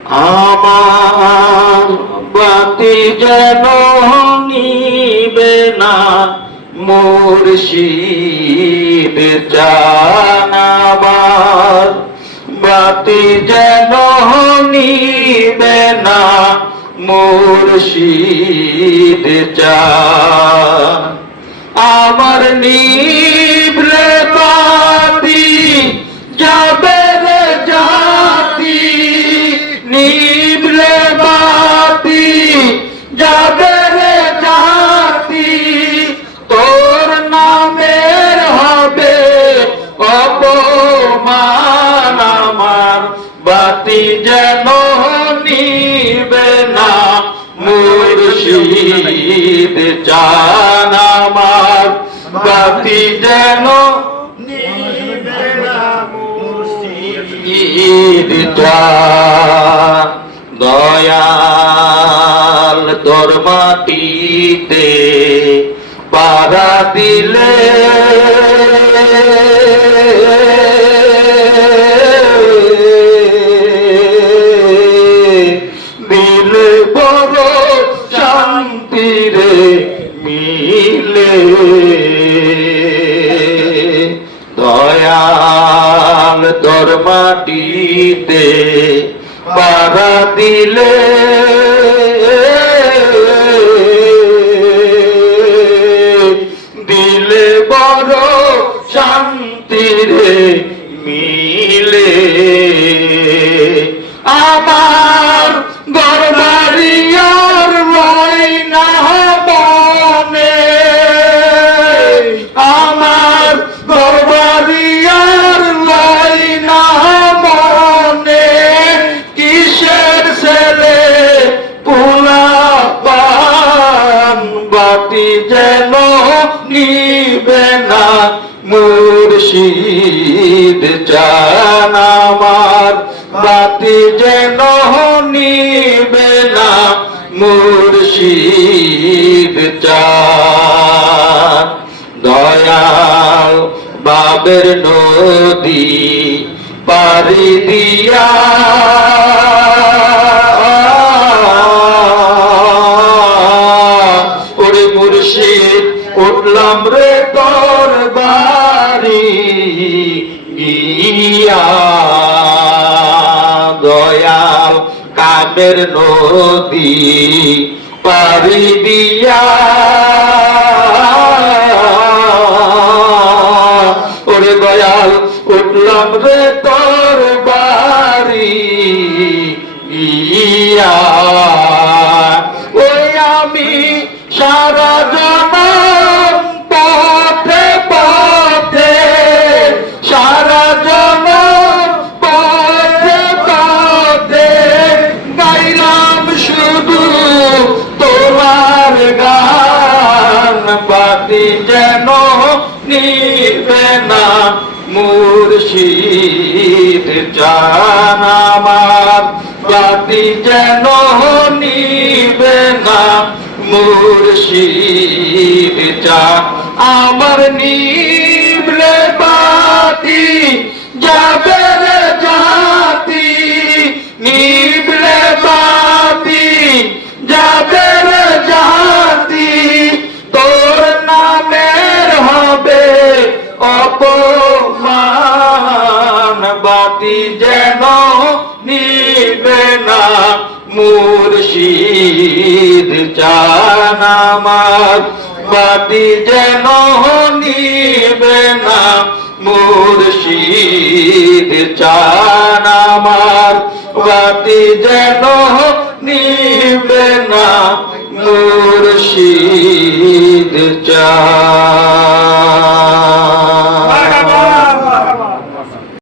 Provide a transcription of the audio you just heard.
আমার বাতি যেন নিবে না, মুর্শিদ আমার বাতি যেন নিবে না, মুর্শিদ চান আমার নিভলে চান আমার বাতি যেন দয়াল তোর মাটিতে পারা দিলে। মাটিতে পাড়া দিলে দিলে বড় শান্তি রে মিলে নিবে না মুর্শিদ চান আমার। বাতি যেন নিবে না মুর্শিদ চান দয়াল বাবের নদী পারি দিয়া তোর বাড়ি গিয়া দয়াল কামের নদী পারি দিয়া। ওরে দয়াল, উঠলাম রে তোর বাড়ি ইয়া বাতি যেন নিবে না, মুর্শিদ জান আমার। বাতি যেন নিবে না, মুর্শিদ চান আমার। নিবলে বাতি যাবে জাতি বাতি যেন নিবে না মুর্শিদ, চান আমার। যেন নিবে না মুর্শিদ, চান আমার। যেন নিবে না চান